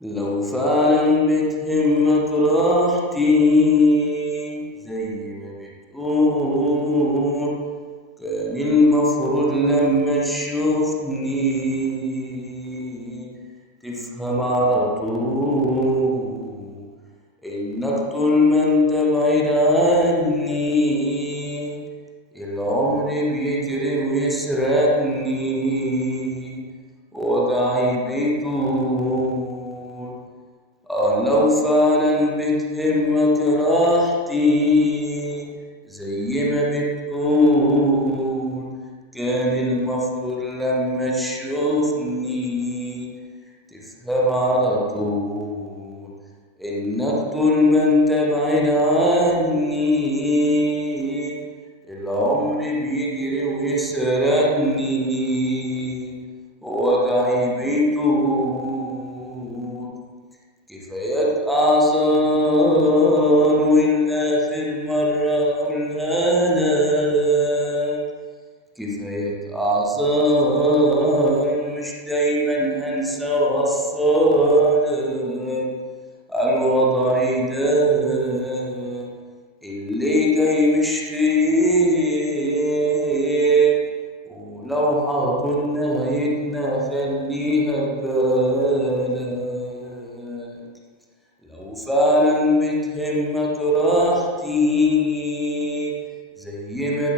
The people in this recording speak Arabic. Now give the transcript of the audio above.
لو فعلا بتهمك راحتي زي ما بتقول، كان المفروض لما تشوفني تفهم على طول إنك طول ما انت بعيد عني العمر بيجري ويسرقني وجعي بيطول. لو فعلا بتهمك راحتي زي ما بتقول، كان المفروض لما تشوفني تفهم على طول إنك طول ما انت بعيد عني العمر بيجري ويسرقني ووجعي بيطول. كفاية أعذار والآخر مرة أقولها لك، كفاية أعذار مش دايما هنسى وأصفالك عالوضع ده اللي جاي مش خير، ولو حاطط نهايتنا خليها ببالك. لو فعلا بتهمك راحتي زي ما